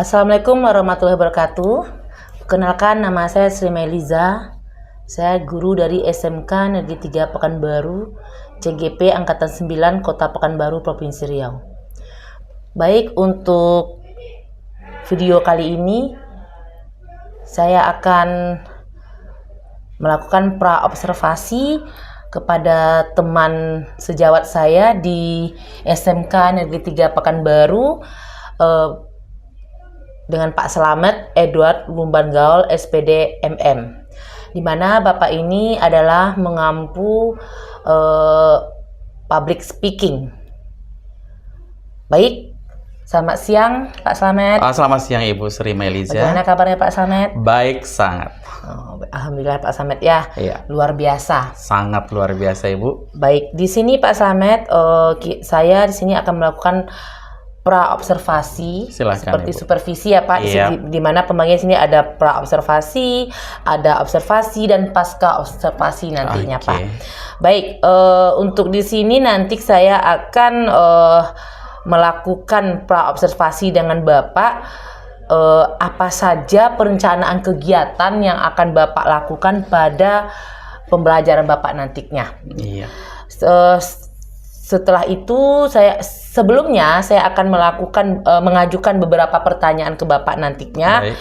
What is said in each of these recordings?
Assalamualaikum warahmatullahi wabarakatuh. Perkenalkan, nama saya Sri Meliza. Saya guru dari SMK Negeri 3 Pekanbaru, CGP Angkatan 9, Kota Pekanbaru, Provinsi Riau. Baik, untuk video kali ini saya akan melakukan pra-observasi kepada teman sejawat saya di SMK Negeri 3 Pekanbaru dengan Pak Slamet Edward Lumban Gaul, SPD MM, di mana Bapak ini adalah mengampu public speaking. Baik, selamat siang Pak Slamet. Selamat siang Ibu Sri Meliza. Bagaimana kabarnya Pak Slamet? Baik, sangat. Alhamdulillah Pak Slamet ya. Iya. Luar biasa. Sangat luar biasa Ibu. Baik, di sini Pak Slamet, saya di sini akan melakukan pra-observasi seperti Ibu. supervisi ya Pak. Iya. Di mana pembagian sini ada pra-observasi, ada observasi dan pasca observasi nantinya Pak. Baik, untuk di sini nanti saya akan melakukan pra-observasi dengan Bapak. Apa saja perencanaan kegiatan yang akan Bapak lakukan pada pembelajaran Bapak nantinya. Iya. Setelah itu sebelumnya saya akan mengajukan beberapa pertanyaan ke Bapak nantinya. Baik.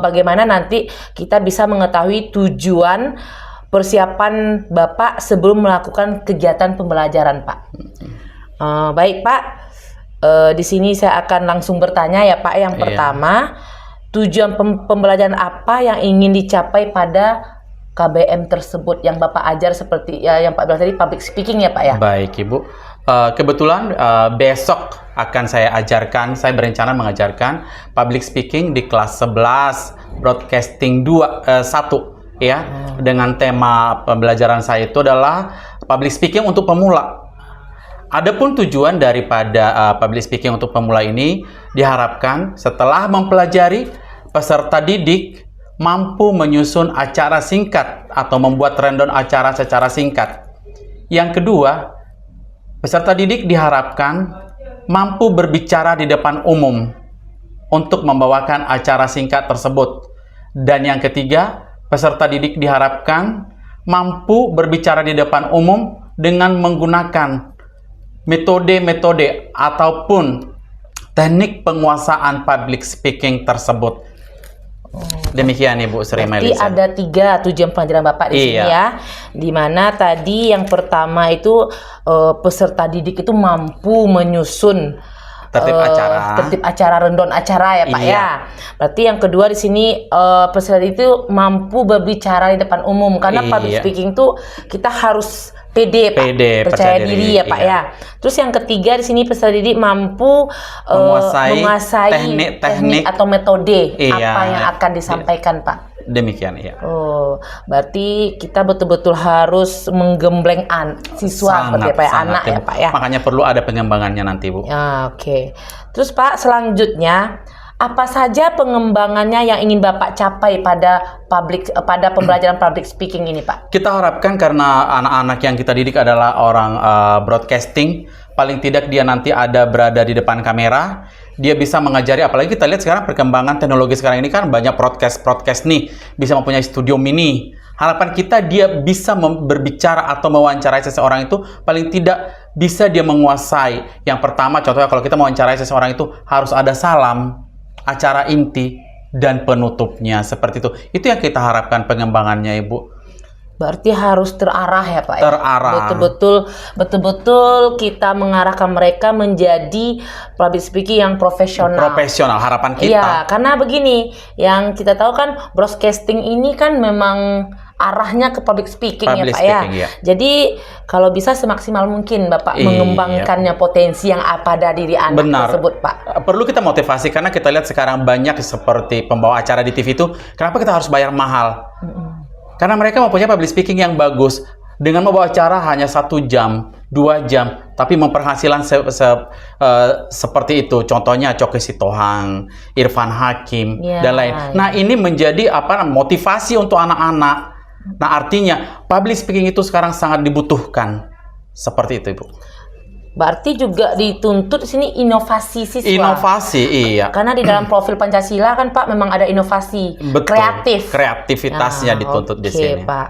Bagaimana nanti kita bisa mengetahui tujuan persiapan Bapak sebelum melakukan kegiatan pembelajaran, Pak. Baik, Pak. Di sini saya akan langsung bertanya ya, Pak. Yang pertama, tujuan pembelajaran apa yang ingin dicapai pada KBM tersebut yang Bapak ajar seperti yang Pak bilang tadi, public speaking ya Pak ya? Baik Ibu, kebetulan besok akan saya berencana mengajarkan public speaking di kelas 11 broadcasting 1 ya. Dengan tema pembelajaran saya itu adalah public speaking untuk pemula. Adapun tujuan daripada public speaking untuk pemula ini diharapkan setelah mempelajari, peserta didik mampu menyusun acara singkat atau membuat rundown acara secara singkat. Yang kedua, peserta didik diharapkan mampu berbicara di depan umum untuk membawakan acara singkat tersebut. Dan yang ketiga, peserta didik diharapkan mampu berbicara di depan umum dengan menggunakan metode-metode ataupun teknik penguasaan public speaking tersebut. Demikian Ibu Sri Meliza. Berarti ada 3 tujuan pelajaran Bapak di sini ya. Dimana tadi yang pertama itu peserta didik itu mampu menyusun tertib acara, rundown acara ya Pak ya. Berarti yang kedua di sini peserta didik itu mampu berbicara di depan umum, karena public speaking itu kita harus pede, Pak. Percaya diri ya Pak ya. Terus yang ketiga di sini peserta didik mampu menguasai teknik atau metode apa yang akan disampaikan Pak. Demikian ya. Berarti kita betul-betul harus menggembleng siswa seperti Pak ya, anak ya Pak ya. Makanya perlu ada pengembangannya nanti Bu. Oke. Terus Pak, selanjutnya apa saja pengembangannya yang ingin Bapak capai pada pembelajaran public speaking ini, Pak? Kita harapkan karena anak-anak yang kita didik adalah orang broadcasting, paling tidak dia nanti berada di depan kamera, dia bisa mengajari, apalagi kita lihat sekarang perkembangan teknologi sekarang ini kan banyak broadcast nih, bisa mempunyai studio mini. Harapan kita dia bisa berbicara atau mewawancarai seseorang itu paling tidak bisa dia menguasai. Yang pertama contohnya kalau kita mewawancarai seseorang itu harus ada salam, acara inti, dan penutupnya seperti itu. Itu yang kita harapkan pengembangannya Ibu. Berarti harus terarah ya Pak. Terarah. Betul-betul kita mengarahkan mereka menjadi public speaking yang profesional. Profesional harapan kita. Iya, karena begini, yang kita tahu kan broadcasting ini kan memang arahnya ke public speaking ya Pak ya. Jadi kalau bisa semaksimal mungkin Bapak mengembangkannya potensi yang ada diri anak tersebut Pak. Perlu kita motivasi karena kita lihat sekarang banyak seperti pembawa acara di TV itu, kenapa kita harus bayar mahal? Karena mereka mempunyai public speaking yang bagus. Dengan membawa acara hanya 1 jam, 2 jam, tapi memperhasilan seperti itu. Contohnya Choky Sitohang, Irfan Hakim, dan lain. Nah, ini menjadi motivasi untuk anak-anak. Nah, artinya public speaking itu sekarang sangat dibutuhkan. Seperti itu, Ibu. Berarti juga dituntut di sini inovasi siswa. Inovasi, iya. Karena di dalam profil Pancasila kan Pak memang ada inovasi, Betul. kreatif. Kreativitasnya dituntut di sini. Pak.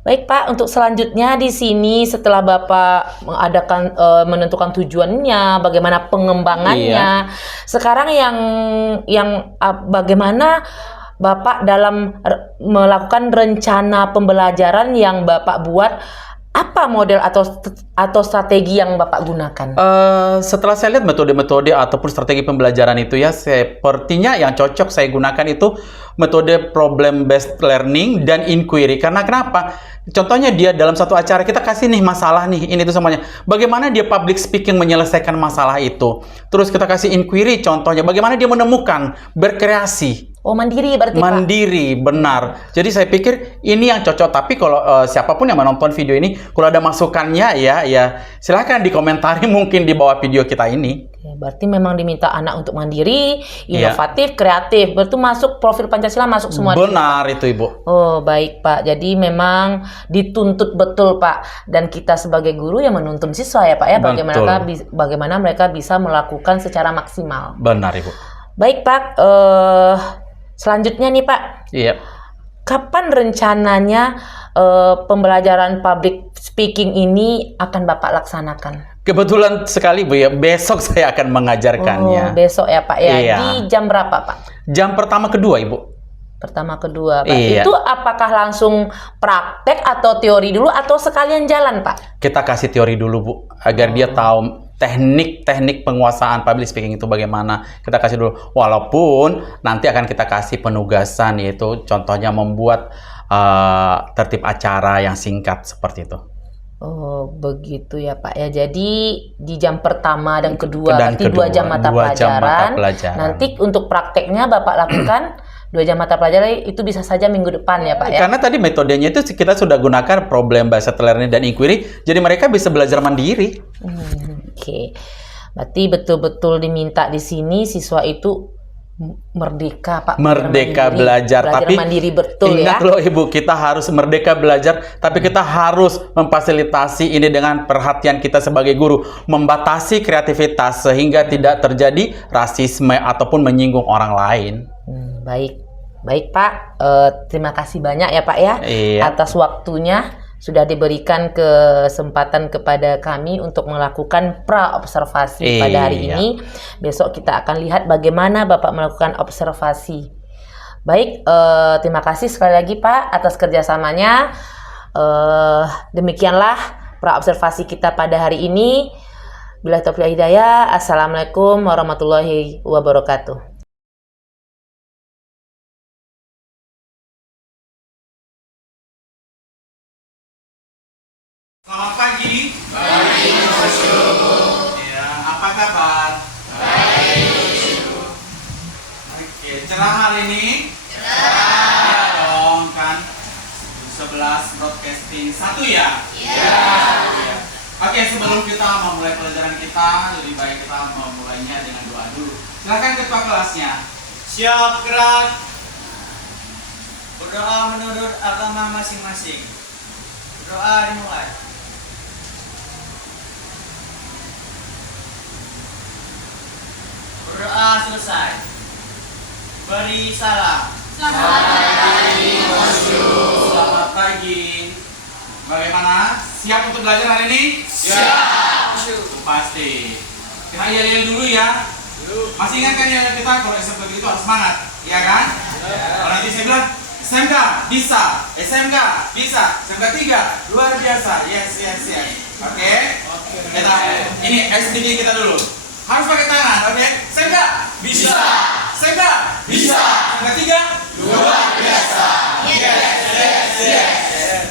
Baik Pak, untuk selanjutnya di sini setelah Bapak mengadakan menentukan tujuannya, bagaimana pengembangannya. Sekarang yang bagaimana Bapak dalam melakukan rencana pembelajaran yang Bapak buat, apa model atau strategi yang Bapak gunakan? Setelah saya lihat metode-metode ataupun strategi pembelajaran itu ya, sepertinya yang cocok saya gunakan itu metode problem based learning dan inquiry. Karena kenapa? Contohnya dia dalam satu acara kita kasih nih masalah nih, ini tuh semuanya. Bagaimana dia public speaking menyelesaikan masalah itu? Terus kita kasih inquiry, contohnya bagaimana dia menemukan, berkreasi. Oh, mandiri berarti Mandiri, Pak? benar. Jadi saya pikir ini yang cocok. Tapi kalau siapapun yang menonton video ini, kalau ada masukannya ya silahkan dikomentari mungkin di bawah video kita ini. Berarti memang diminta anak untuk mandiri, inovatif, kreatif. Berarti masuk profil Pancasila, masuk semua. Benar itu Ibu. Oh, baik Pak. Jadi memang dituntut betul Pak. Dan kita sebagai guru yang menuntun siswa ya Pak ya, bagaimana mereka bisa melakukan secara maksimal. Benar Ibu. Baik Pak. Selanjutnya nih Pak. Iya. Kapan rencananya pembelajaran public speaking ini akan Bapak laksanakan? Kebetulan sekali Bu ya, besok saya akan mengajarkannya. Oh, besok ya Pak ya. Iya. Di jam berapa Pak? Jam pertama kedua Ibu. Pertama kedua Pak. Iya. Itu apakah langsung praktek atau teori dulu atau sekalian jalan Pak? Kita kasih teori dulu Bu, agar dia tahu teknik-teknik penguasaan public speaking itu bagaimana. Kita kasih dulu. Walaupun nanti akan kita kasih penugasan, yaitu contohnya membuat tertib acara yang singkat seperti itu. Oh, begitu ya Pak ya. Jadi di jam pertama dan kedua, berarti 2 jam mata pelajaran. Nanti untuk prakteknya Bapak lakukan 2 jam mata pelajaran, itu bisa saja minggu depan ya Pak ya. Karena tadi metodenya itu kita sudah gunakan problem based learning dan inquiry, jadi mereka bisa belajar mandiri. Oke. Berarti betul-betul diminta di sini siswa itu merdeka Pak, merdeka belajar tapi mandiri betul ingat ya. loh Ibu, kita harus merdeka belajar tapi kita harus memfasilitasi ini dengan perhatian kita sebagai guru, membatasi kreativitas sehingga tidak terjadi rasisme ataupun menyinggung orang lain. Baik Pak, terima kasih banyak ya Pak ya atas waktunya, sudah diberikan kesempatan kepada kami untuk melakukan pra-observasi pada hari ini. Besok kita akan lihat bagaimana Bapak melakukan observasi. Baik, terima kasih sekali lagi Pak atas kerjasamanya. Demikianlah pra-observasi kita pada hari ini. Billahi taufiq wal hidayah. Assalamualaikum warahmatullahi wabarakatuh. Selamat pagi. Baik, ya, apa kabar? Baik. Oke, cerah hari ini? Cerah. Ya dong, kan 11 broadcasting 1 ya? Iya. Oke, sebelum kita memulai pelajaran kita, lebih baik kita memulainya dengan doa dulu. Silakan ketua kelasnya. Siap, gerak. Berdoa menurut agama masing-masing. Berdoa dimulai. Berdoa selesai. Beri salam. Selamat pagi. Bagaimana? Siap untuk belajar hari ini? Siap. Pasti. Kita yel-yel dulu ya. Masih ingat kan yel kita kalau SMK itu harus semangat, iya kan? Kalau nanti saya bilang SMK bisa, SMK bisa, SMK 3 luar biasa. Yes. Oke. Kita ini SDG kita dulu. Harus pakai tangan, oke? SMK bisa. SMK bisa. SMK 3 luar biasa. Yes.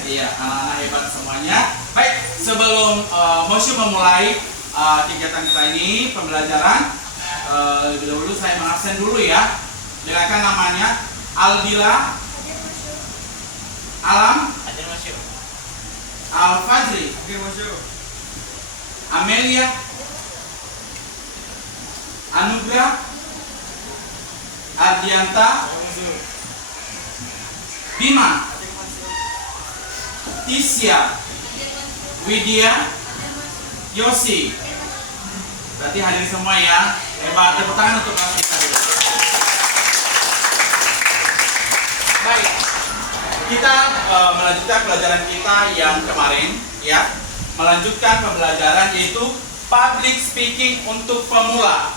Iya, anak-anak hebat semuanya. Baik, sebelum Mosyu memulai kegiatan kita ini, pembelajaran, lebih dahulu saya mengabsen dulu ya. Silakan namanya Aldila, Alam, Al-Fajri, Amelia, Anugrah, Ardianta, Bima, Tisya, Widya, Yosi, Berarti hadir semua ya. Hebat, tepuk tangan untuk kelas kita. Baik, kita melanjutkan pelajaran kita yang kemarin ya. Melanjutkan pembelajaran yaitu public speaking untuk pemula.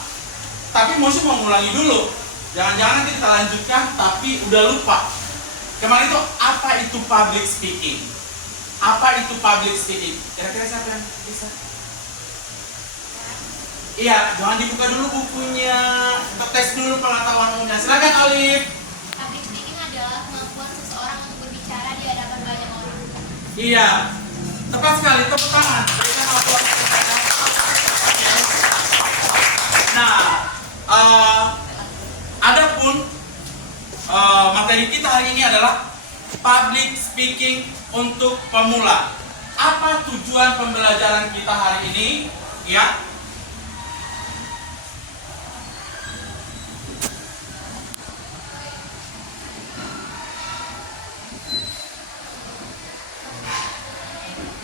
Tapi Moshi mau ngulangi dulu. Jangan-jangan nanti kita lanjutkan tapi udah lupa. Kemarin itu apa itu public speaking? Apa itu public speaking? Kira-kira siapa yang bisa? Iya, jangan dibuka dulu bukunya. Kita tes dulu pengetahuan umumnya. Silakan Alif. Public speaking adalah kemampuan seseorang untuk berbicara di hadapan banyak orang. Iya, tepat sekali. Tepuk tangan. Berikan aplaus. Nah, adapun materi kita hari ini adalah public speaking untuk pemula. Apa tujuan pembelajaran kita hari ini? Ya.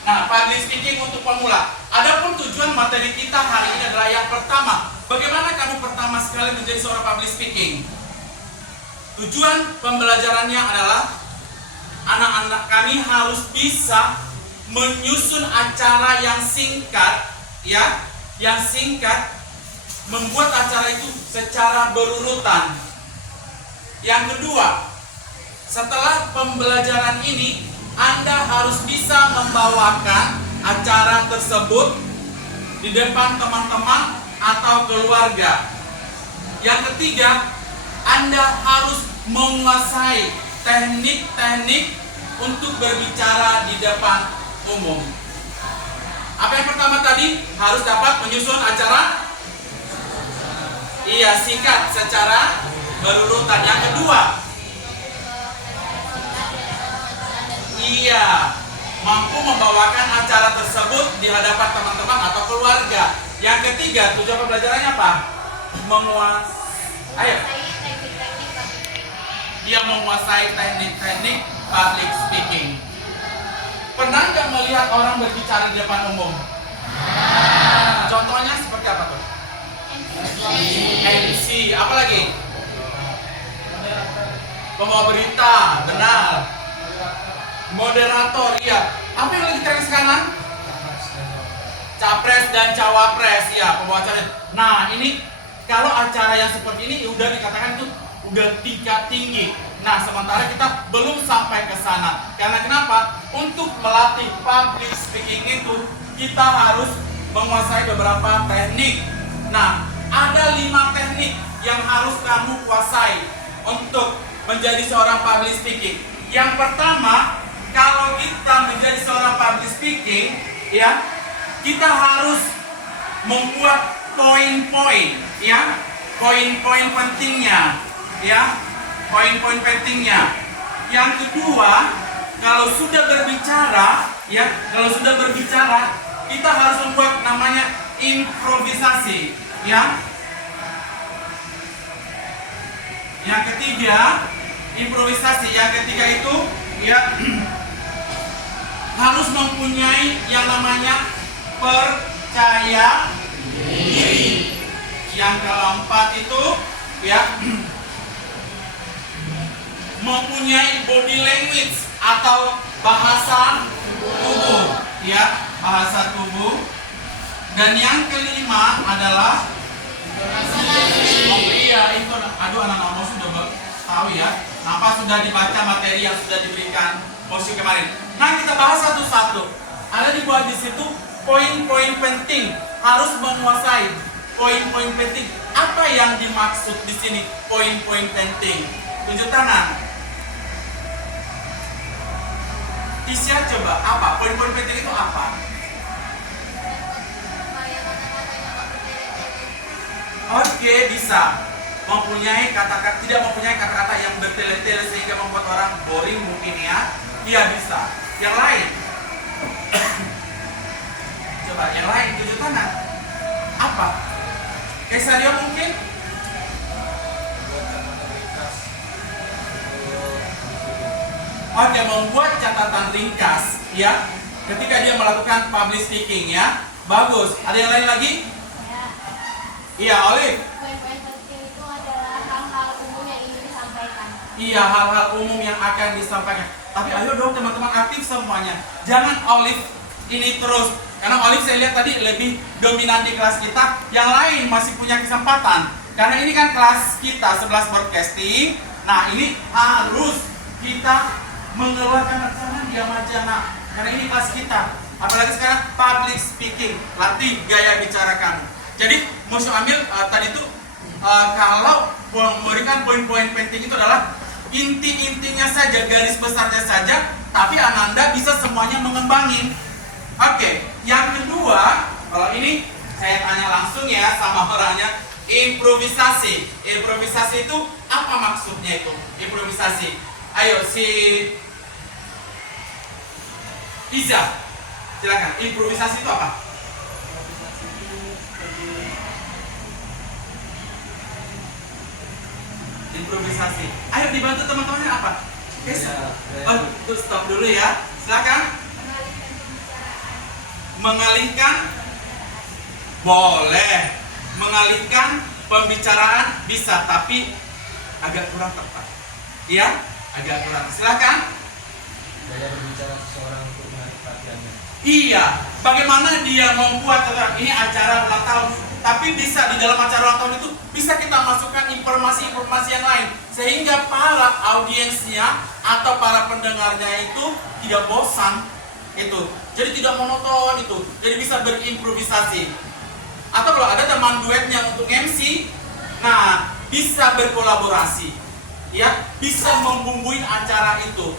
Nah, public speaking untuk pemula. Adapun tujuan materi kita hari ini adalah yang pertama, bagaimana kamu pertama sekali menjadi seorang public speaking? Tujuan pembelajarannya adalah anak-anak kami harus bisa menyusun acara yang singkat, ya, yang singkat, membuat acara itu secara berurutan. Yang kedua, setelah pembelajaran ini, Anda harus bisa membawakan acara tersebut di depan teman-teman atau keluarga. Yang ketiga, Anda harus menguasai teknik-teknik untuk berbicara di depan umum. Apa yang pertama tadi? Harus dapat menyusun acara? Iya, singkat secara berurutan. Yang kedua, iya, mampu membawakan acara tersebut di hadapan teman-teman atau keluarga. Yang ketiga, tujuan pembelajarannya apa? Dia menguasai teknik-teknik public speaking. Pernah nggak melihat orang berbicara di depan umum? Contohnya seperti apa tuh? MC, apa lagi? Pembawa berita, benar. Moderator, iya. Apa yang lagi tren sekarang? Capres dan cawapres, ya, pembawa acara. Nah, ini kalau acara yang seperti ini udah dikatakan itu udah tingkat tinggi. Nah, sementara kita belum sampai ke sana. Karena kenapa? Untuk melatih public speaking itu kita harus menguasai beberapa teknik. Nah, ada 5 teknik yang harus kamu kuasai untuk menjadi seorang public speaking. Yang pertama, kalau kita menjadi seorang public speaking, ya, kita harus membuat poin-poin, ya, poin-poin pentingnya, ya, poin-poin pentingnya. Yang kedua, kalau sudah berbicara, ya, kalau sudah berbicara, kita harus membuat namanya improvisasi, ya. Yang ketiga, improvisasi. Yang ketiga itu, ya, harus mempunyai yang namanya percaya diri. Yang keempat itu, ya, mempunyai body language atau bahasa tubuh, ya, bahasa tubuh. Dan yang kelima adalah iya, itu, aduh, anak-anak Moshi sudah tahu ya. Nampak sudah dibaca materi yang sudah diberikan Moshi kemarin. Nah, kita bahas satu-satu. Ada dibuat di situ poin-poin penting, harus menguasai poin-poin penting. Apa yang dimaksud di sini poin-poin penting? Tunjuk tangan. Tisha, coba apa? Poin-poin penting itu apa? Oke, bisa. Mempunyai kata-kata, tidak mempunyai kata-kata yang bertele-tele sehingga membuat orang boring mungkin ya. Iya, bisa. Yang lain. Coba yang lain, tunjuk tangan. Apa? Kesario mungkin? Oke, membuat catatan ringkas ya. Ketika dia melakukan public speaking ya. Bagus. Ada yang lain lagi? Iya, Olive. Poin-poin penting itu adalah hal-hal umum yang ingin disampaikan. Iya, hal-hal umum yang akan disampaikan. Tapi ayo dong teman-teman aktif semuanya. Jangan Olive ini terus. Karena Olive saya lihat tadi lebih dominan di kelas kita. Yang lain masih punya kesempatan. Karena ini kan kelas kita 11 broadcasting. Nah, ini harus kita mengeluarkan rekaman diam aja. Nah, karena ini kelas kita. Apalagi sekarang public speaking. Latih gaya bicara kamu. Jadi, mau saya ambil tadi itu kalau memberikan poin-poin penting itu adalah inti-intinya saja, garis besarnya saja, tapi Ananda bisa semuanya mengembangin. Oke, yang kedua, kalau ini saya tanya langsung ya sama orangnya, improvisasi. Improvisasi itu apa maksudnya itu? Improvisasi. Ayo si Iza, silakan. Improvisasi itu apa? Improvisasi. Ayo dibantu teman-temannya apa? Oh, stop dulu ya. Silakan. Mengalihkan. Boleh. Mengalihkan pembicaraan bisa, tapi agak kurang tepat. Iya? Agak kurang. Silakan. Gaya berbicara seseorang untuk menarik perhatiannya. Iya. Bagaimana dia membuat ini acara ulang tahun, tapi bisa di dalam acara ulang tahun itu bisa kita masukkan informasi-informasi yang lain sehingga para audiensnya atau para pendengarnya itu tidak bosan itu. Jadi tidak monoton itu. Jadi bisa berimprovisasi. Atau kalau ada teman duetnya untuk MC, nah bisa berkolaborasi. Ya, bisa membumbuin acara itu.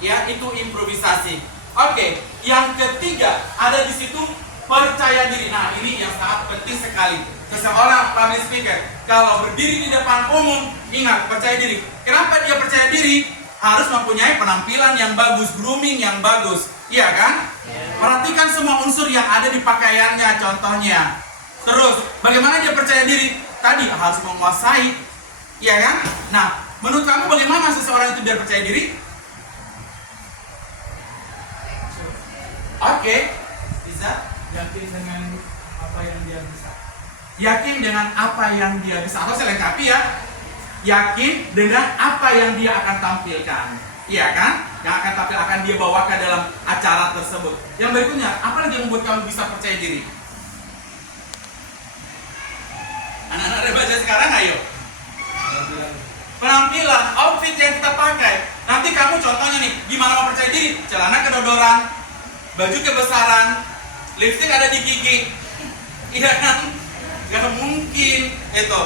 Ya, itu improvisasi. Oke, yang ketiga ada di situ percaya diri. Nah, ini yang sangat penting sekali. Seseorang public speaker kalau berdiri di depan umum, ingat percaya diri. Kenapa dia percaya diri? Harus mempunyai penampilan yang bagus, grooming yang bagus. Iya kan? Perhatikan semua unsur yang ada di pakaiannya contohnya. Terus, bagaimana dia percaya diri? Tadi harus menguasai. Iya kan? Nah, menurut kamu bagaimana seseorang itu biar percaya diri? Oke, bisa. Yakin dengan apa yang dia bisa. Yakin dengan apa yang dia bisa. Atau saya lengkapi ya. Yakin dengan apa yang dia akan tampilkan. Iya kan? Yang akan tampil, akan dia bawakan dalam acara tersebut. Yang berikutnya, apa lagi yang membuat kamu bisa percaya diri? Anak-anak remaja sekarang, ayo. Penampilan, outfit yang kita pakai. Nanti kamu contohnya nih, gimana mau percaya diri? Celana kedodoran, baju kebesaran, lipstik ada di gigi. Iya kan? Gak mungkin itu.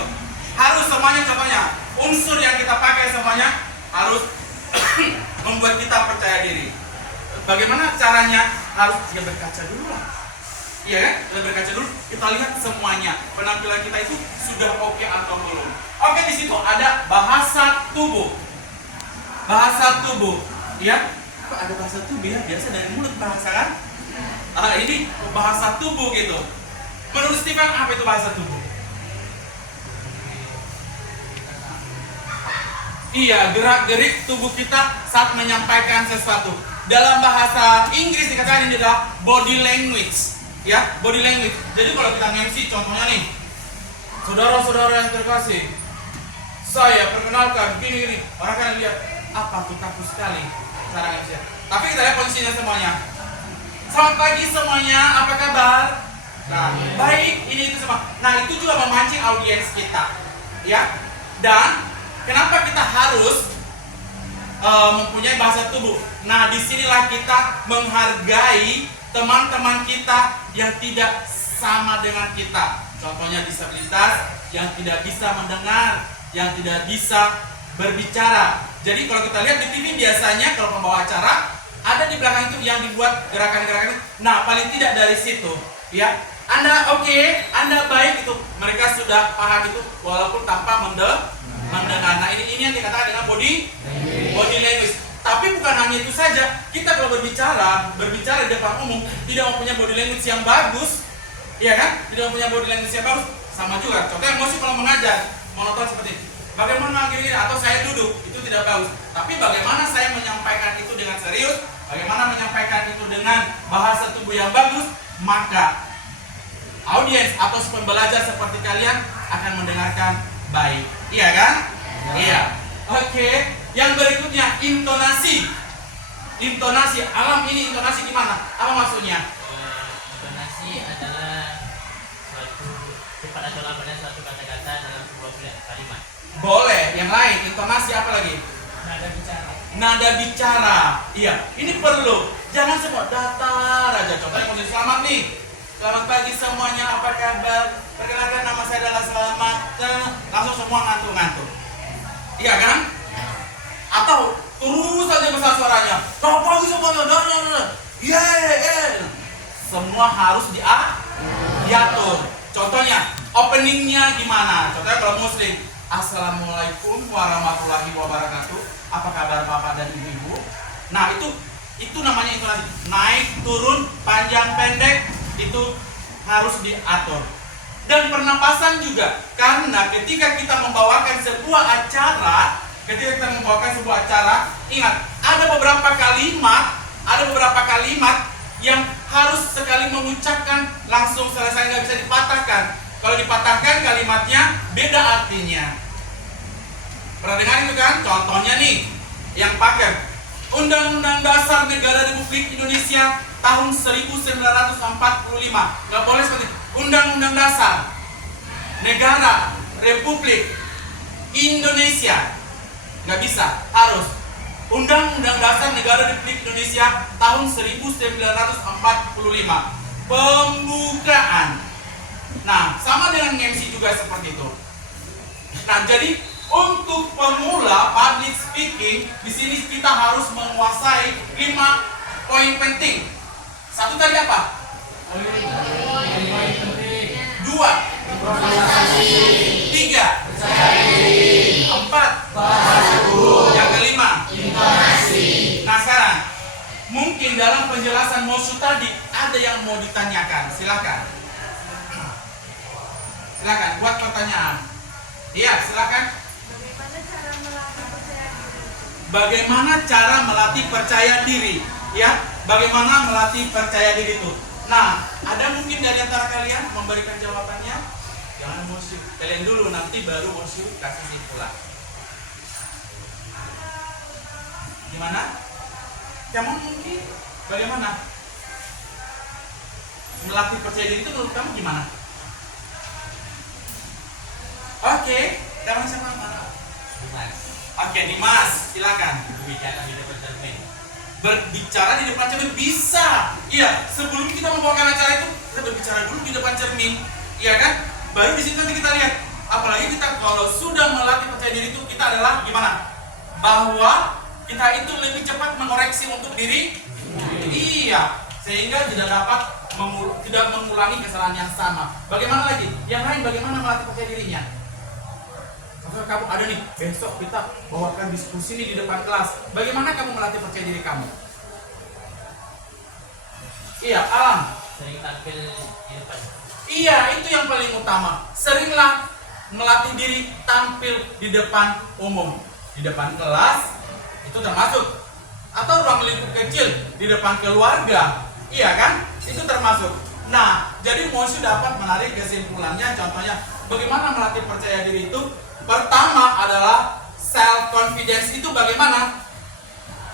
Harus semuanya contohnya. Unsur yang kita pakai semuanya harus membuat kita percaya diri. Bagaimana caranya? Harus dia berkaca dulu lah. Iya kan? Kita berkaca dulu, kita lihat semuanya. Penampilan kita itu sudah oke atau belum. Oke, di situ ada bahasa tubuh. Bahasa tubuh. Ya? Kok ada bahasa tubuh ya? Biasa dari mulut bahasa kan? Ini bahasa tubuh gitu. Menurut Stephen, apa itu bahasa tubuh? Iya, gerak-gerik tubuh kita saat menyampaikan sesuatu. Dalam bahasa Inggris dikatakan ini adalah body language. Ya, body language. Jadi kalau kita MC contohnya nih, saudara-saudara yang terkasih, saya perkenalkan gini-gini. Orang kan lihat, apa tuh kaku sekali cara MC. Tapi kita lihat posisinya semuanya. Selamat pagi semuanya, apa kabar? Nah, baik, ini itu semua. Nah, itu juga memancing audiens kita. Ya. Dan kenapa kita harus mempunyai bahasa tubuh? Nah, disinilah kita menghargai teman-teman kita yang tidak sama dengan kita. Contohnya disabilitas, yang tidak bisa mendengar, yang tidak bisa berbicara. Jadi kalau kita lihat di TV biasanya kalau pembawa acara ada di belakang itu yang dibuat gerakan-gerakan. Nah, paling tidak dari situ, ya. Anda oke, Anda baik itu. Mereka sudah paham itu walaupun tanpa mendengar. Nah, ini yang dikatakan dengan body language. Tapi bukan hanya itu saja. Kita kalau berbicara di depan umum tidak mempunyai body language yang bagus, iya kan? Tidak mempunyai body language yang bagus, sama juga. Contoh emosi kalau mengajar, monoton seperti ini. Bagaimana gini-gini atau saya duduk, itu tidak bagus. Tapi bagaimana saya menyampaikan itu dengan serius, bagaimana menyampaikan itu dengan bahasa tubuh yang bagus, maka audiens atau pembelajar seperti kalian akan mendengarkan baik. Iya kan? Iya. Oke. Yang berikutnya intonasi. Intonasi. Alam ini intonasi gimana? Apa maksudnya? Intonasi adalah suatu cepat atau lambatnya suatu kata-kata dalam sebuah kalimat. Boleh. Yang lain intonasi apa lagi? Nada bicara. Nada bicara. Iya. Ini perlu. Jangan semua datar aja. Contohnya musik selamat nih. Selamat pagi semuanya. Apa kabar? Perkenalkan nama saya adalah Selamat. Langsung semua ngantuk-ngantuk. Iya kan? Atau terus aja besar suaranya. Selamat pagi semuanya. Semua harus diatur. Contohnya, openingnya gimana? Contohnya kalau muslim, Assalamualaikum warahmatullahi wabarakatuh. Apa kabar bapak dan ibu-ibu? Nah itu namanya intonasi. Naik, turun, panjang, pendek, itu harus diatur. Dan pernapasan juga, karena ketika kita membawakan sebuah acara, ingat, ada beberapa kalimat yang harus sekali mengucapkan langsung selesai, nggak bisa dipatahkan. Kalau dipatahkan kalimatnya beda artinya. Pernah dengar itu kan? Contohnya nih, yang pakai Undang-Undang Dasar Negara Republik Indonesia tahun 1945. Nggak boleh seperti Undang-Undang Dasar Negara Republik Indonesia. Nggak bisa, harus Undang-Undang Dasar Negara Republik Indonesia tahun 1945. Pembukaan. Nah, sama dengan MC juga seperti itu. Nah, jadi untuk pemula public speaking, di sini kita harus menguasai 5 poin penting. Satu tadi apa? 2. 3. 4. Yang kelima, nah sekarang mungkin dalam penjelasan Moshu tadi ada yang mau ditanyakan. Silakan buat pertanyaan. Iya, silakan. Bagaimana cara melatih percaya diri? Ya, bagaimana melatih percaya diri itu? Nah, ada mungkin dari antara kalian memberikan jawabannya? Jangan Moshu, kalian dulu, nanti baru Moshu kasih simpulan. Gimana? Kamu mungkin bagaimana? Melatih percaya diri itu menurut kamu gimana? Oke, kamu sama mana? Dimas. Oke, Dimas, silakan. Berbicara di depan cermin. Berbicara di depan cermin bisa. Iya, sebelum kita membawakan acara itu kita berbicara dulu di depan cermin, iya kan? Baru di situ nanti kita lihat. Apalagi kita kalau sudah melatih percaya diri itu kita adalah gimana? Bahwa kita itu lebih cepat mengoreksi untuk diri. Iya, sehingga tidak mengulangi kesalahan yang sama. Bagaimana lagi? Yang lain bagaimana melatih percaya dirinya? Kalau kamu ada nih, besok kita bawakan diskusi nih di depan kelas. Bagaimana kamu melatih percaya diri kamu? Iya, Alam. Sering tampil di depan. Iya, itu yang paling utama. Seringlah melatih diri tampil di depan umum, di depan kelas, itu termasuk. Atau ruang lingkup kecil di depan keluarga, iya kan? Itu termasuk. Nah, jadi Moshu dapat menarik kesimpulannya. Contohnya, bagaimana melatih percaya diri itu? Pertama adalah self confidence. Itu bagaimana?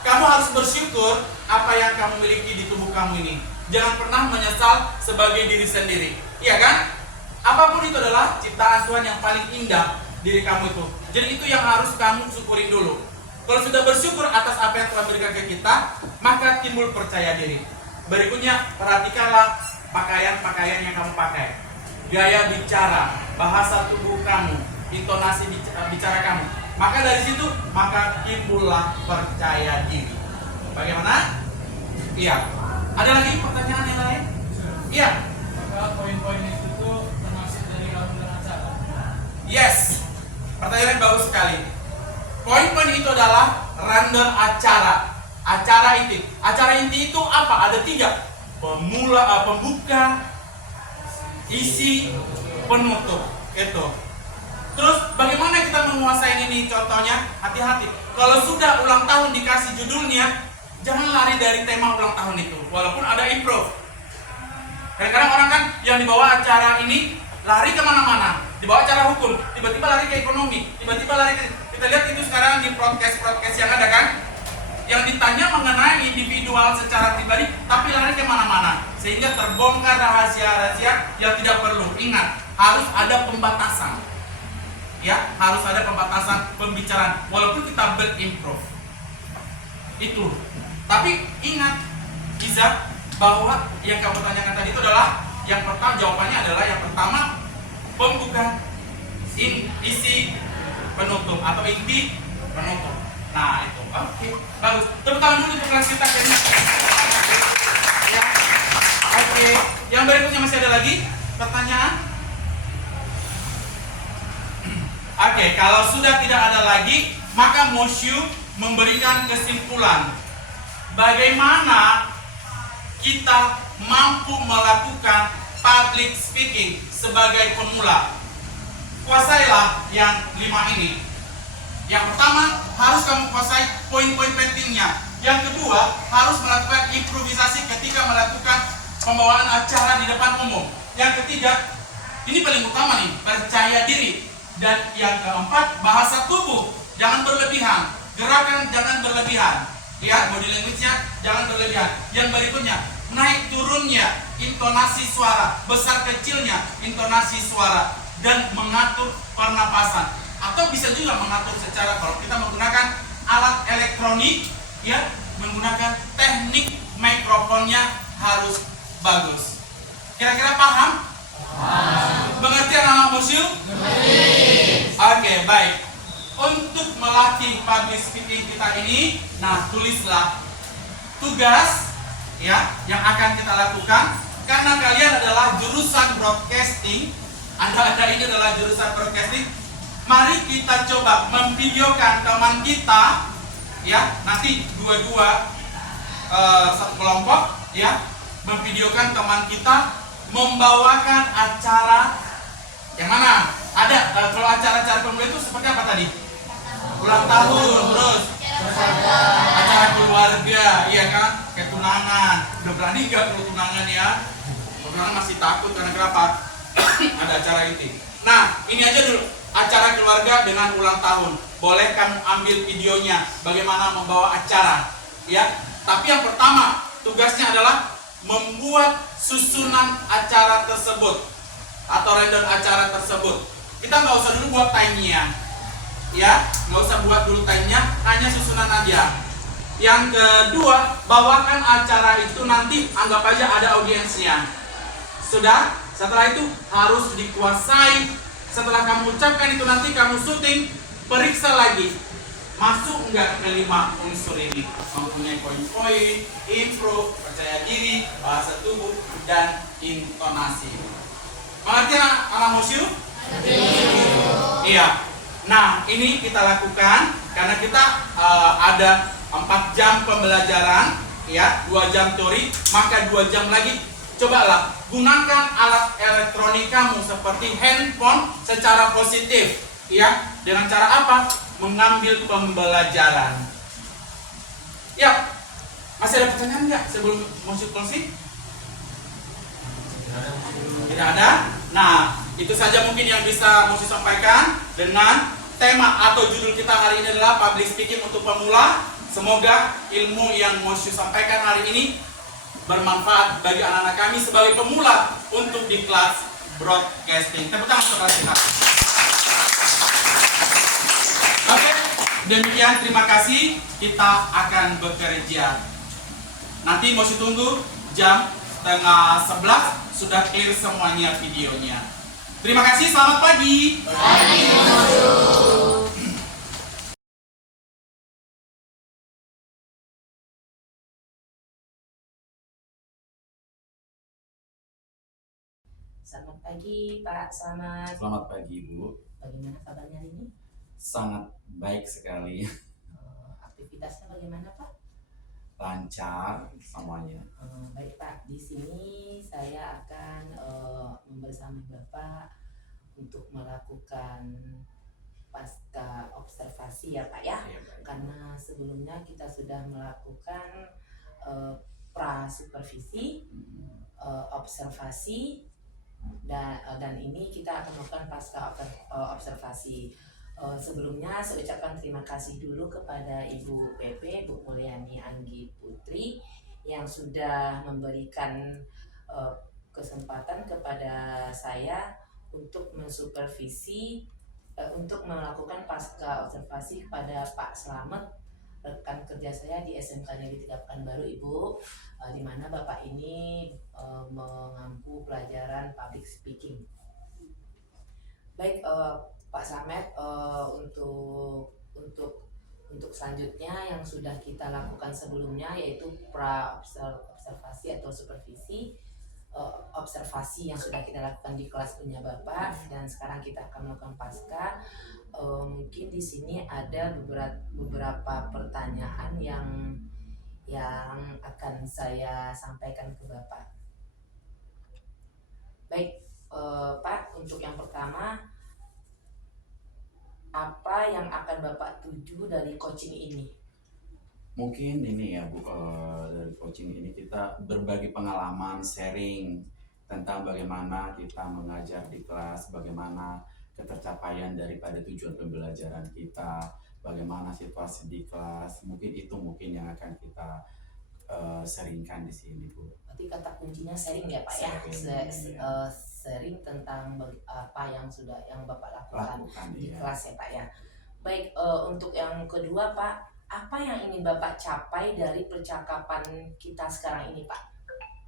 Kamu harus bersyukur apa yang kamu miliki di tubuh kamu ini. Jangan pernah menyesal sebagai diri sendiri, iya kan? Apapun itu adalah ciptaan Tuhan yang paling indah diri kamu itu. Jadi itu yang harus kamu syukurin dulu. Kalau sudah bersyukur atas apa yang Tuhan berikan ke kita, maka timbul percaya diri. Berikutnya, perhatikanlah pakaian-pakaian yang kamu pakai, gaya bicara, bahasa tubuh kamu, intonasi bicara kamu. Maka dari situ, maka timbullah percaya diri. Bagaimana? Iya. Ada lagi pertanyaan yang lain? Iya. Apakah poin-poin itu tuh termasuk dari rundown acara? Yes. Pertanyaan bagus sekali. Poin-poin itu adalah rundown acara. Acara inti. Acara inti itu apa? Ada 3. Pembuka, isi, penutup. Itu. Terus bagaimana kita menguasai ini? Contohnya, hati-hati. Kalau sudah ulang tahun dikasih judulnya, jangan lari dari tema ulang tahun itu. Walaupun ada improv. Kadang-kadang orang kan yang dibawa acara ini lari kemana-mana, dibawa acara hukum, tiba-tiba lari ke ekonomi, tiba-tiba lari ke... Kita lihat itu sekarang di broadcast yang ada kan, yang ditanya mengenai individual secara pribadi, tapi lari kemana-mana, sehingga terbongkar rahasia-rahasia yang tidak perlu. Ingat, harus ada pembatasan, ya, harus ada pembatasan pembicaraan, walaupun kita berimprove itu. Tapi ingat, Iza, bahwa yang kamu tanyakan tadi itu adalah yang pertama, jawabannya adalah yang pertama pembuka, isi, penutup atau inti, penutup. Nah itu, oke, bagus. Tepuk tangan dulu untuk kelas kita kayaknya. Ya. Oke, yang berikutnya masih ada lagi pertanyaan? Oke, kalau sudah tidak ada lagi, maka Moshu memberikan kesimpulan. Bagaimana kita mampu melakukan public speaking sebagai pemula? Kuasailah yang 5 ini. Yang pertama, harus kamu kuasai poin-poin pentingnya. Yang kedua, harus melakukan improvisasi ketika melakukan pembawaan acara di depan umum. Yang ketiga, ini paling utama nih, percaya diri. Dan yang keempat, bahasa tubuh, jangan berlebihan. Gerakan jangan berlebihan. Lihat body language-nya jangan berlebihan. Yang berikutnya, naik turunnya intonasi suara, besar kecilnya intonasi suara, dan mengatur pernapasan. Atau bisa juga mengatur secara, kalau kita menggunakan alat elektronik, ya, menggunakan teknik mikrofonnya harus bagus. Kira-kira paham? Mengerti anak-anak museum? Oke, baik. Untuk melatih public speaking kita ini, nah tulislah tugas, ya, yang akan kita lakukan. Karena kalian adalah jurusan broadcasting, Anda ini adalah jurusan broadcasting. Mari kita coba memvideokan teman kita, ya, nanti dua-dua satu kelompok, ya, memvideokan teman kita membawakan acara yang mana? Ada kalau acara-acara pemula itu seperti apa tadi? Ulang tahun, terus acara keluarga, iya kan? Kayak tunangan. Udah berani nggak kalau tunangan ya? Tunangan masih takut karena kenapa? Ada acara inti. Nah, ini aja dulu. Acara keluarga dengan ulang tahun. Boleh kamu ambil videonya bagaimana membawa acara, ya. Tapi yang pertama, tugasnya adalah membuat susunan acara tersebut atau random acara tersebut. Kita nggak usah dulu buat time-nya, ya, nggak usah buat dulu time-nya, hanya susunan aja. Yang kedua, bawakan acara itu nanti anggap aja ada audiensnya. Sudah? Setelah itu harus dikuasai. Setelah kamu ucapkan itu nanti kamu syuting, periksa lagi masuk enggak ke 5 unsur ini, mempunyai poin-poin, improve, percaya diri, bahasa tubuh, dan intonasi. Mengerti anak museum? Iya. Nah, ini kita lakukan karena kita ada 4 jam pembelajaran, ya, 2 jam teori, maka 2 jam lagi cobalah gunakan alat elektronik kamu seperti handphone secara positif, ya. Dengan cara apa? Mengambil pembelajaran. Ya, masih ada pertanyaan nggak sebelum masuk closing? Tidak ada. Nah, itu saja mungkin yang bisa Mosi sampaikan dengan tema atau judul kita hari ini adalah public speaking untuk pemula. Semoga ilmu yang Mosi sampaikan hari ini bermanfaat bagi anak-anak kami sebagai pemula untuk di kelas broadcasting. Tepuk tangan untuk kelas kita. Oke, demikian, terima kasih. Kita akan bekerja. Nanti Mosi tunggu jam 10:30 sudah clear semuanya videonya. Terima kasih, selamat pagi. Selamat pagi Pak Slamet. Selamat pagi Bu. Bagaimana kabarnya hari ini? Sangat baik sekali. Aktivitasnya bagaimana Pak? Lancar semuanya. Baik Pak, di sini saya akan membersamai Bapak untuk melakukan pasca observasi ya Pak ya. Ya, baik. Karena sebelumnya kita sudah melakukan pra supervisi. observasi dan ini kita akan melakukan pasca observasi. Sebelumnya saya ucapkan terima kasih dulu kepada Ibu PP, Bu Mulyani Anggi Putri yang sudah memberikan kesempatan kepada saya untuk mensupervisi untuk melakukan pasca observasi kepada Pak Slamet, rekan kerja saya di SMK Negeri 3 Pekanbaru, Ibu, di mana Bapak ini mengampu pelajaran public speaking. Baik, Pak Slamet, untuk selanjutnya yang sudah kita lakukan sebelumnya yaitu pra-observasi atau supervisi, observasi yang sudah kita lakukan di kelas punya Bapak, dan sekarang kita akan melakukan pasca. Mungkin di sini ada beberapa pertanyaan yang akan saya sampaikan ke Bapak. Baik, Pak, untuk yang pertama, apa yang akan Bapak tuju dari coaching ini? Mungkin ini ya Bu, dari coaching ini kita berbagi pengalaman, sharing tentang bagaimana kita mengajar di kelas, bagaimana ketercapaian daripada tujuan pembelajaran kita, bagaimana situasi di kelas. Mungkin itu yang akan kita sharingkan di sini Bu. Berarti kata kuncinya sharing ya Pak ya? Sharing tentang apa yang Bapak lakukan di kelas ya Pak ya. Baik, untuk yang kedua Pak, apa yang ingin Bapak capai dari percakapan kita sekarang ini Pak?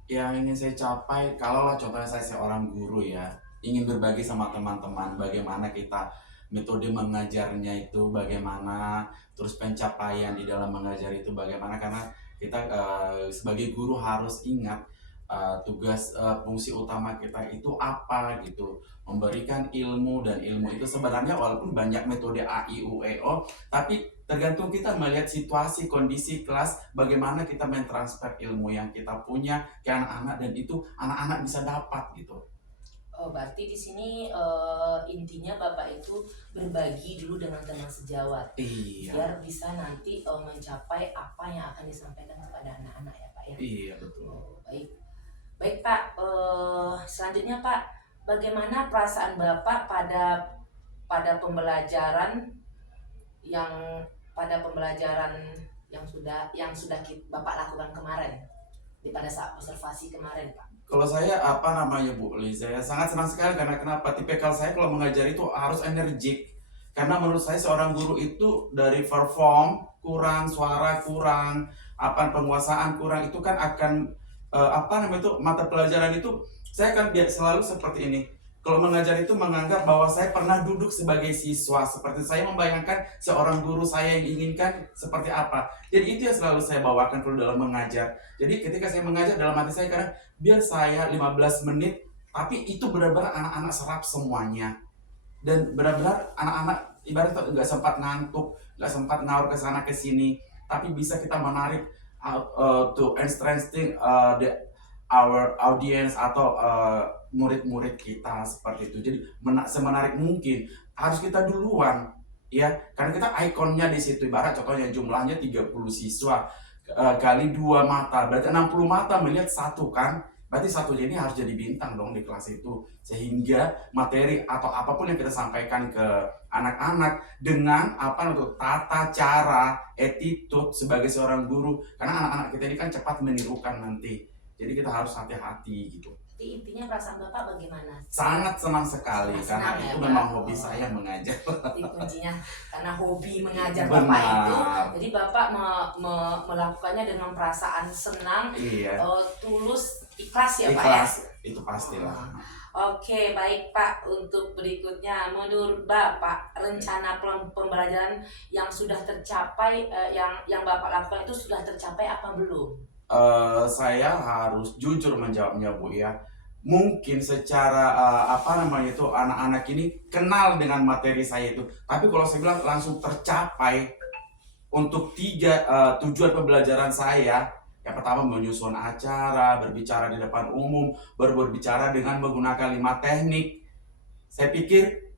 Yang ingin saya capai, kalau contohnya saya seorang guru ya, ingin berbagi sama teman-teman bagaimana kita metode mengajarnya itu bagaimana, terus pencapaian di dalam mengajar itu bagaimana, karena kita sebagai guru harus ingat tugas fungsi utama kita itu apa gitu, memberikan ilmu, dan ilmu itu sebenarnya walaupun banyak metode A, I, U, E, O, tapi tergantung kita melihat situasi, kondisi kelas, bagaimana kita mentransfer ilmu yang kita punya ke anak-anak, dan itu anak-anak bisa dapat gitu. Oh, berarti di sini intinya Bapak itu berbagi dulu dengan teman sejawat, biar bisa nanti mencapai apa yang akan disampaikan kepada anak-anak ya Pak ya. Iya betul. Baik Pak, selanjutnya Pak, bagaimana perasaan Bapak pada pembelajaran yang sudah Bapak lakukan kemarin, pada saat observasi kemarin Pak? Kalau saya Bu Li, saya sangat senang sekali karena kenapa? Tipikal saya kalau mengajar itu harus energik. Karena menurut saya seorang guru itu dari perform kurang, suara kurang, penguasaan kurang, itu kan akan mata pelajaran itu saya akan selalu seperti ini. Kalau mengajar itu menganggap bahwa saya pernah duduk sebagai siswa, seperti saya membayangkan seorang guru saya yang inginkan seperti apa. Jadi itu yang selalu saya bawakan kalau dalam mengajar. Jadi ketika saya mengajar, dalam hati saya kadang biar saya 15 menit, tapi itu benar-benar anak-anak serap semuanya. Dan benar-benar anak-anak ibaratnya nggak sempat ngantuk, nggak sempat ngawur ke sana ke sini, tapi bisa kita menarik to strengthening our audience atau murid-murid kita seperti itu. Jadi semenarik mungkin harus kita duluan ya, karena kita ikonnya di situ. Ibarat contohnya jumlahnya 30 siswa kali 2 mata, berarti 60 mata melihat satu kan. Berarti satu ini harus jadi bintang dong di kelas itu, sehingga materi atau apapun yang kita sampaikan ke anak-anak dengan tata cara, attitude sebagai seorang guru, karena anak-anak kita ini kan cepat menirukan nanti. Jadi kita harus hati-hati gitu. Jadi intinya perasaan Bapak bagaimana? Sangat senang sekali, karena itu memang hobi saya mengajar. Jadi kuncinya karena hobi mengajar Bapak itu, jadi Bapak melakukannya dengan perasaan senang, tulus, ikhlas ya Pak ya? Ikhlas, itu pastilah. Oke, baik Pak. Untuk berikutnya, menurut Bapak rencana pembelajaran yang sudah tercapai, yang Bapak lakukan itu sudah tercapai apa belum? Saya harus jujur menjawabnya Bu ya. Mungkin secara anak-anak ini kenal dengan materi saya itu, tapi kalau saya bilang langsung tercapai untuk 3 tujuan pembelajaran saya. Yang pertama menyusun acara, berbicara di depan umum, berbicara dengan menggunakan 5 teknik. Saya pikir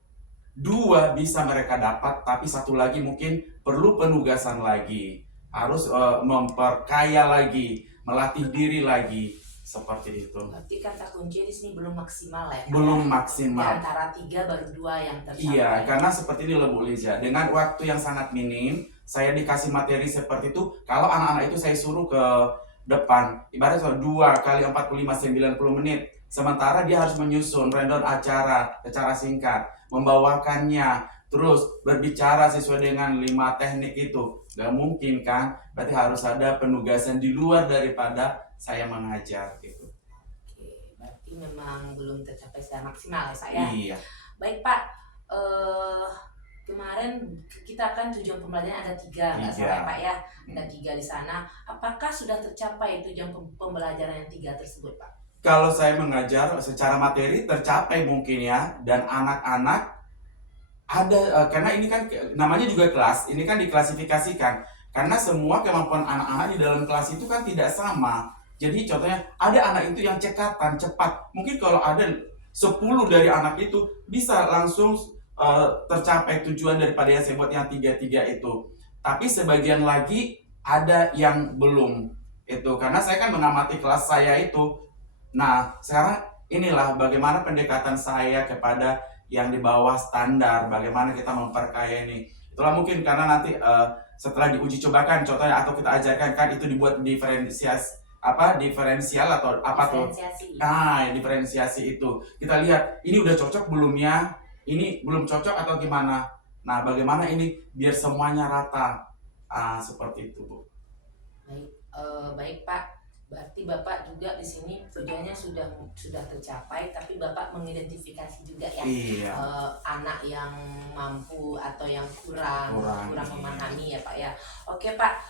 2 bisa mereka dapat, tapi 1 lagi mungkin perlu penugasan lagi. Harus memperkaya lagi, melatih diri lagi. seperti itu. Berarti kata kunci di sini belum maksimal ya? Belum Di maksimal. antara 3 baru 2 yang tercapai. Iya, karena seperti ini loh Bu Liza, dengan waktu yang sangat minim, saya dikasih materi seperti itu. Kalau anak-anak itu saya suruh ke depan, ibaratnya 2 kali 45 90 menit. Sementara dia harus menyusun rundown acara secara singkat, membawakannya, terus berbicara sesuai dengan 5 teknik itu. Gak mungkin kan? Berarti harus ada penugasan di luar daripada saya mengajar gitu. Oke, berarti memang belum tercapai secara maksimal ya saya. Iya. Baik Pak, kemarin kita kan tujuan pembelajaran ada 3, nggak salah ya Pak ya? Ada 3 di sana. Apakah sudah tercapai tujuan pembelajaran yang 3 tersebut Pak? Kalau saya mengajar secara materi tercapai mungkin ya, dan anak-anak ada karena ini kan namanya juga kelas, ini kan diklasifikasikan karena semua kemampuan anak-anak di dalam kelas itu kan tidak sama. Jadi contohnya ada anak itu yang cekatan, cepat. Mungkin kalau ada 10 dari anak itu bisa langsung tercapai tujuan daripada yang saya buat yang 3-3 itu. Tapi sebagian lagi ada yang belum itu karena saya kan mengamati kelas saya itu. Nah, sekarang inilah bagaimana pendekatan saya kepada yang di bawah standar, bagaimana kita memperkaya ini. Itulah mungkin karena nanti setelah diuji cobakan contohnya atau kita ajarkan kan itu dibuat diferensial atau apa tuh? Nah, diferensiasi itu. Kita lihat ini udah cocok belum ya? Ini belum cocok atau gimana? Nah, bagaimana ini biar semuanya rata? Seperti itu, Bu. Baik, baik Pak. Berarti Bapak juga di sini tujuannya sudah tercapai, tapi Bapak mengidentifikasi juga ya Iya. anak yang mampu atau yang kurang Iya. memahami ya Pak ya. Oke Pak,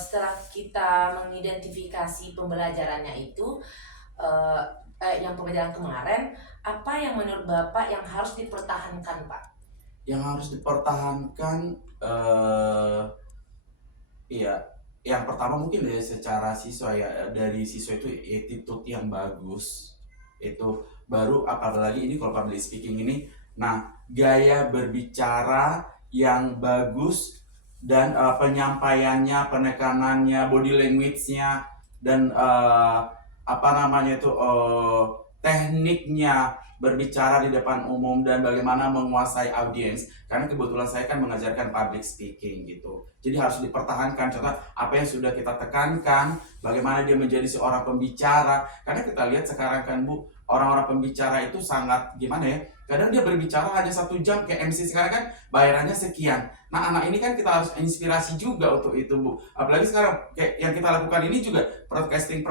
setelah kita mengidentifikasi pembelajarannya itu, yang pembelajaran kemarin, apa yang menurut Bapak yang harus dipertahankan Pak? Yang harus dipertahankan, iya. Yang pertama mungkin dari secara siswa ya, dari siswa itu attitude yang bagus itu baru, apalagi ini kalau public speaking ini, nah gaya berbicara yang bagus dan penyampaiannya, penekanannya, body language-nya dan tekniknya berbicara di depan umum dan bagaimana menguasai audiens. Karena kebetulan saya kan mengajarkan public speaking gitu. Jadi harus dipertahankan. Contoh apa yang sudah kita tekankan, bagaimana dia menjadi seorang pembicara. Karena kita lihat sekarang kan Bu, orang-orang pembicara itu sangat gimana ya? Kadang dia berbicara hanya 1 jam, kayak MC sekarang kan bayarannya sekian. Nah, anak ini kan kita harus inspirasi juga untuk itu, Bu. Apalagi sekarang kayak yang kita lakukan ini juga broadcasting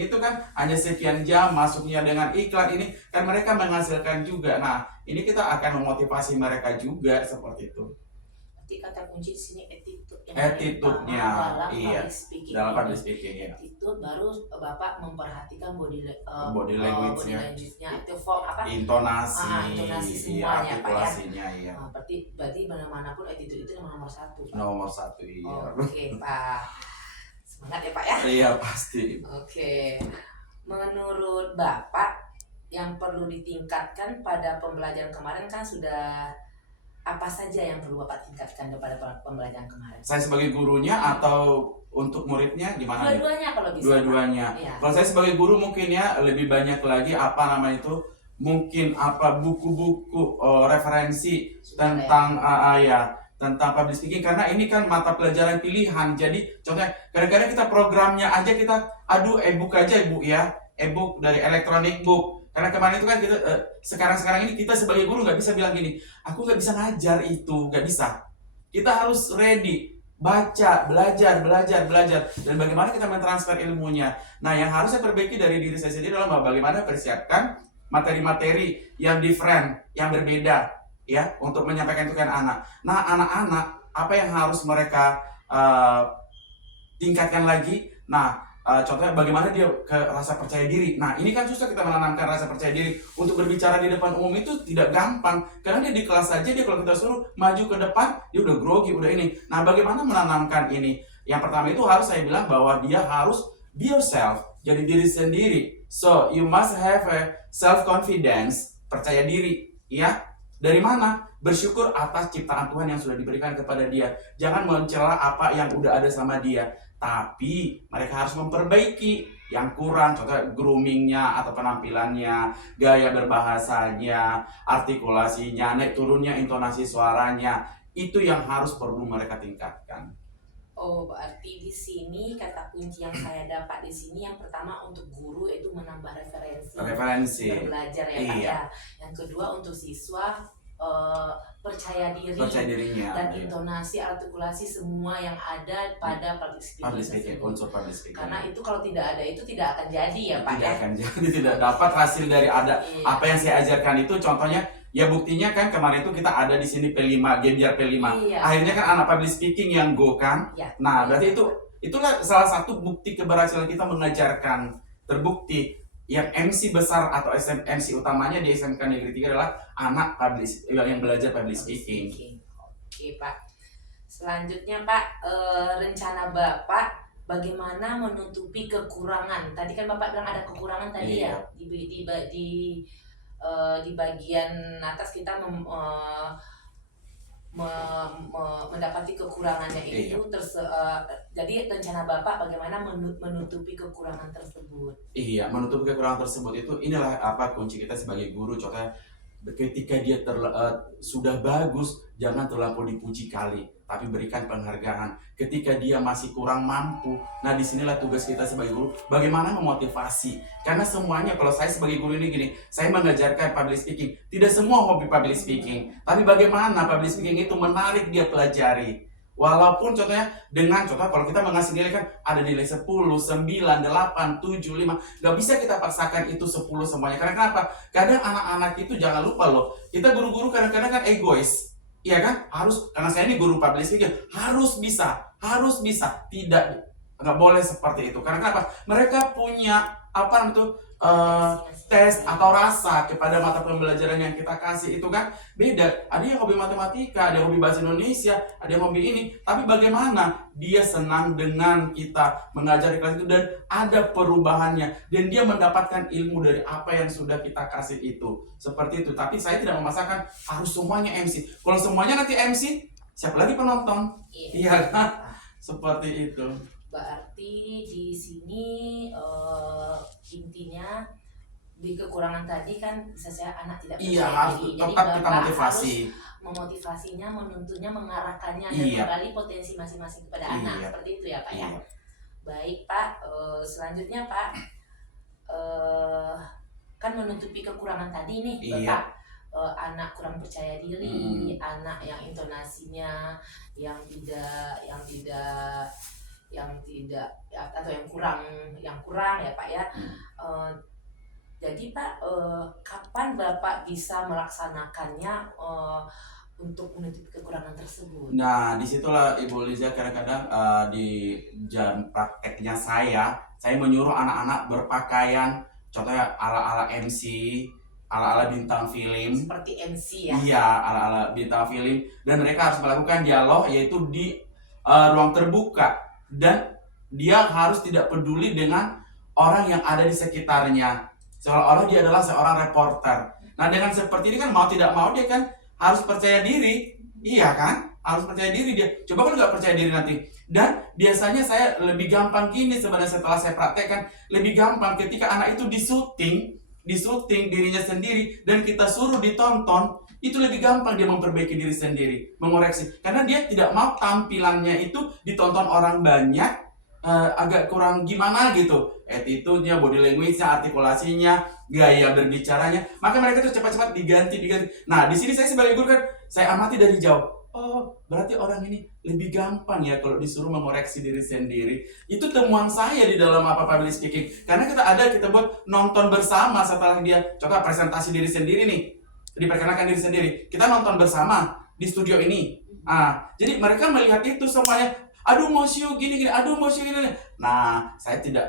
itu kan hanya sekian jam, masuknya dengan iklan ini kan mereka menghasilkan juga. Nah, ini kita akan memotivasi mereka juga seperti itu. Berarti kata kunci di sini Attitude-nya, iya. Dalam public public speaking ya. Attitude, baru Bapak memperhatikan body language-nya. itu apa? Intonasi, Intonasi iya, semuanya Pak ya. artikulasinya, iya. Berarti mana-manapun attitude itu nomor 1 Pak. Nomor 1, iya. Oke Pak, semangat ya Pak ya. Iya, pasti. Oke, menurut Bapak yang perlu ditingkatkan pada pembelajaran kemarin kan sudah apa saja yang perlu Bapak tingkatkan daripada pembelajaran kemarin? Saya sebagai gurunya atau untuk muridnya gimana nih? Dua-duanya kalau bisa. Dua-duanya. Iya. Kalau saya sebagai guru mungkin ya lebih banyak lagi mungkin buku-buku referensi tentang tentang public speaking, karena ini kan mata pelajaran pilihan. Jadi contohnya kadang-kadang kita programnya aja kita e-book aja Bu ya, e-book dari electronic book. Karena kemarin itu kan kita sekarang ini kita sebagai guru nggak bisa bilang gini, aku nggak bisa ngajar itu, nggak bisa. Kita harus ready, baca, belajar, dan bagaimana kita mentransfer ilmunya. Nah, yang harus saya perbaiki dari diri saya sendiri adalah bagaimana persiapkan materi-materi yang different, yang berbeda, ya, untuk menyampaikan itu ke anak. Nah, anak-anak apa yang harus mereka tingkatkan lagi? Nah, contohnya bagaimana dia ke rasa percaya diri. Nah, ini kan susah kita menanamkan rasa percaya diri. Untuk berbicara di depan umum itu tidak gampang. Karena dia di kelas saja, dia kalau kita suruh maju ke depan, dia udah grogi, udah ini. Nah, bagaimana menanamkan ini? Yang pertama itu harus saya bilang bahwa dia harus be yourself, jadi diri sendiri. So, you must have a self-confidence, percaya diri. Ya, dari mana? Bersyukur atas ciptaan Tuhan yang sudah diberikan kepada dia. Jangan mencela apa yang udah ada sama dia. Tapi mereka harus memperbaiki, yang kurang, contohnya groomingnya atau penampilannya, gaya berbahasanya, artikulasinya, naik turunnya intonasi suaranya, itu yang harus perlu mereka tingkatkan. Oh, berarti di sini kata kunci yang saya dapat di sini yang pertama untuk guru itu menambah referensi belajar ya Pak ya. Yang kedua untuk siswa percaya dirinya dan intonasi, artikulasi semua yang ada pada public speaking unsur public speaking. Karena itu kalau tidak ada itu tidak akan jadi ya Pak. Tidak akan jadi, tidak dapat hasil dari ada apa yang saya ajarkan itu. Contohnya ya buktinya kan kemarin itu kita ada di sini P5, Gebiar P5. Akhirnya kan anak public speaking yang go kan. Nah, berarti itulah salah satu bukti keberhasilan kita mengajarkan. Terbukti yang MC besar atau MC utamanya di SMK Negeri 3 adalah anak yang belajar public speaking. Oke Pak. Selanjutnya Pak, rencana Bapak bagaimana menutupi kekurangan? Tadi kan Bapak bilang ada kekurangan tadi ya di bagian atas kita mendapati kekurangannya itu jadi rencana Bapak bagaimana menutupi kekurangan tersebut? Iya, menutupi kekurangan tersebut itu inilah apa kunci kita sebagai guru. Contohnya ketika dia sudah bagus, jangan terlampau dipuji kali, tapi berikan penghargaan. Ketika dia masih kurang mampu, nah disinilah tugas kita sebagai guru, bagaimana memotivasi. Karena semuanya, kalau saya sebagai guru ini gini, saya mengajarkan public speaking. Tidak semua hobi public speaking, tapi bagaimana public speaking itu menarik dia pelajari. Walaupun contohnya kalau kita mengasih nilai kan ada nilai 10, 9, 8, 7, 5. Gak bisa kita paksakan itu 10 semuanya. Karena kenapa? Kadang anak-anak itu jangan lupa loh, kita guru-guru kadang-kadang kan egois. Iya kan? Harus, karena saya ini guru public speaking, harus bisa. Tidak, nggak boleh seperti itu. Karena kenapa? Mereka punya tes atau rasa kepada mata pembelajaran yang kita kasih itu kan beda. Ada yang hobi matematika, ada yang hobi bahasa Indonesia, ada yang hobi ini. Tapi bagaimana dia senang dengan kita mengajar kelas itu dan ada perubahannya dan dia mendapatkan ilmu dari apa yang sudah kita kasih itu. Seperti itu. Tapi saya tidak memaksakan harus semuanya MC. Kalau semuanya nanti MC, siapa lagi penonton? Iya kan? Seperti itu. Berarti di sini intinya di kekurangan tadi kan bisa saya anak tidak percaya diri. Jadi tetap kita Bapak motivasi. harus memotivasinya, menuntunnya, mengarahkannya dan menggali potensi masing-masing kepada anak. Seperti itu ya Pak ya. Baik Pak, selanjutnya Pak kan menutupi kekurangan tadi nih Bapak. Anak kurang percaya diri, anak yang intonasinya yang kurang ya Pak ya. Jadi Pak, kapan Bapak bisa melaksanakannya untuk menutupi kekurangan tersebut? Nah, disitulah Ibu Liza kadang-kadang di jam prakteknya saya menyuruh anak-anak berpakaian, contohnya ala-ala MC, ala-ala bintang film. Seperti MC ya? Iya, ala-ala bintang film. Dan mereka harus melakukan dialog, yaitu di ruang terbuka. Dan dia harus tidak peduli dengan orang yang ada di sekitarnya. Seolah-olah dia adalah seorang reporter. Nah, dengan seperti ini kan mau tidak mau dia kan harus percaya diri. Iya kan? Harus percaya diri dia. Coba kan nggak percaya diri nanti. Dan biasanya saya lebih gampang gini sebenarnya setelah saya praktekkan. Lebih gampang ketika anak itu disuting dirinya sendiri dan kita suruh ditonton, itu lebih gampang dia memperbaiki diri sendiri, mengoreksi. Karena dia tidak mau tampilannya itu ditonton orang banyak, agak kurang gimana gitu. Attitude-nya, body language-nya, artikulasinya, gaya berbicaranya. Maka mereka tuh cepat-cepat diganti. Nah, di sini saya sebagai guru kan, saya amati dari jauh. Oh, berarti orang ini lebih gampang ya kalau disuruh mengoreksi diri sendiri. Itu temuan saya di dalam public speaking. Karena kita buat nonton bersama setelah dia coba presentasi diri sendiri nih. Diperkenalkan diri sendiri. Kita nonton bersama di studio ini. Jadi mereka melihat itu semuanya. Aduh mau siu gini, aduh mau siu gini. Nah,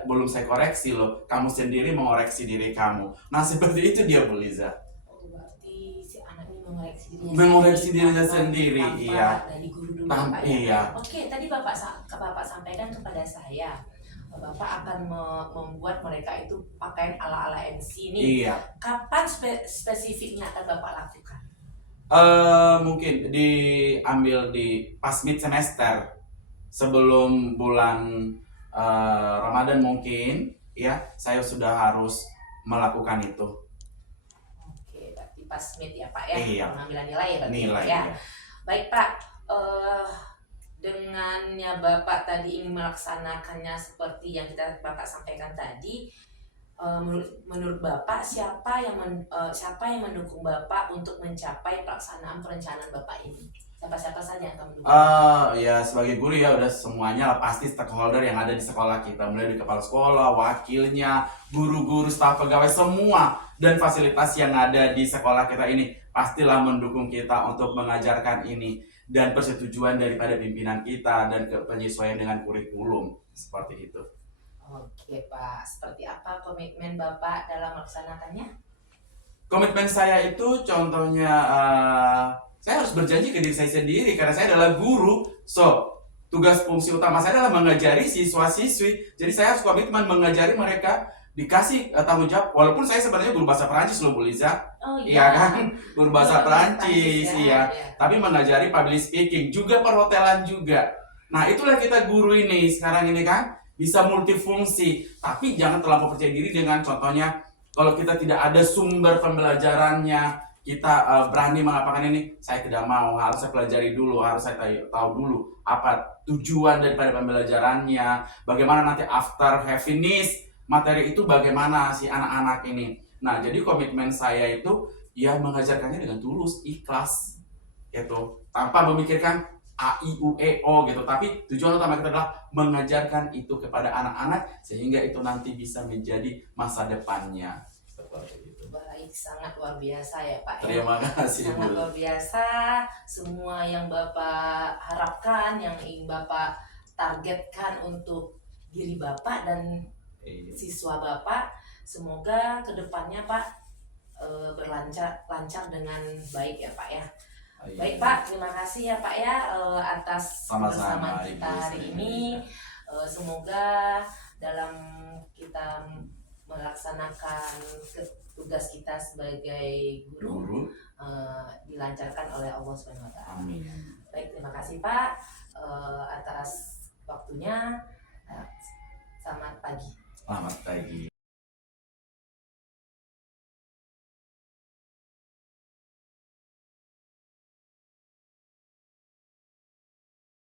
belum saya koreksi loh. Kamu sendiri mengoreksi diri kamu. Nah, seperti itu dia Bu Liza. Berarti si anak ini mengoreksi dirinya sendiri, iya. Dari guru dulu Pak ya. Iya. Oke, tadi Bapak sampaikan kepada saya, Bapak akan membuat mereka itu pakaian ala-ala MC nih. Iya. Kapan spesifiknya akan Bapak lakukan? Mungkin diambil di pas mid semester sebelum bulan Ramadan mungkin. ya saya sudah harus melakukan itu. Oke, berarti pas meet ya Pak ya, Iya. pengambilan nilai ya berarti Nilai ya. ya. Baik Pak, dengannya Bapak tadi ingin melaksanakannya seperti yang Bapak sampaikan tadi, menurut Bapak siapa yang mendukung Bapak untuk mencapai pelaksanaan perencanaan Bapak ini? Siapa saja yang akan mendukung? Ya sebagai guru ya udah semuanya lah, pasti stakeholder yang ada di sekolah kita, mulai dari kepala sekolah, wakilnya, guru-guru, staf pegawai, semua dan fasilitas yang ada di sekolah kita ini pastilah mendukung kita untuk mengajarkan ini, dan persetujuan daripada pimpinan kita dan penyesuaian dengan kurikulum seperti itu. Oke Pak, seperti apa komitmen Bapak dalam melaksanakannya? Komitmen saya itu contohnya saya harus berjanji ke diri saya sendiri karena saya adalah guru. So, tugas fungsi utama saya adalah mengajari siswa-siswi. Jadi saya harus komitmen mengajari mereka, dikasih tanggung jawab. Walaupun saya sebenarnya guru bahasa Perancis loh Bu Liza. Oh Iya kan? Guru bahasa Perancis, iya. Ya. Tapi mengajari public speaking, juga perhotelan juga. Nah, itulah kita guru ini sekarang ini kan bisa multifungsi. Tapi jangan terlampau percaya diri dengan contohnya kalau kita tidak ada sumber pembelajarannya, kita berani mengatakan ini, saya tidak mau, harus saya pelajari dulu, harus saya tahu dulu apa tujuan daripada pembelajarannya, bagaimana nanti after have finish materi itu bagaimana si anak-anak ini. Nah, jadi komitmen saya itu ya mengajarkannya dengan tulus, ikhlas, gitu, tanpa memikirkan A, I, U, E, O gitu, tapi tujuan utama kita adalah mengajarkan itu kepada anak-anak sehingga itu nanti bisa menjadi masa depannya. Seperti itu. Baik, sangat luar biasa ya Pak. Terima kasih Sangat Bu. luar biasa. Semua yang Bapak harapkan, yang ingin Bapak targetkan untuk diri Bapak dan siswa Bapak, semoga kedepannya Pak lancar dengan baik ya Pak ya. Baik Pak, terima kasih ya Pak ya atas Sama-sama, kebersamaan kita Ibu hari Sri. ini. Semoga dalam kita melaksanakan tugas kita sebagai guru dilancarkan oleh Allah Subhanahu wa taala. Amin. Baik, terima kasih Pak atas waktunya. Selamat pagi. Selamat pagi.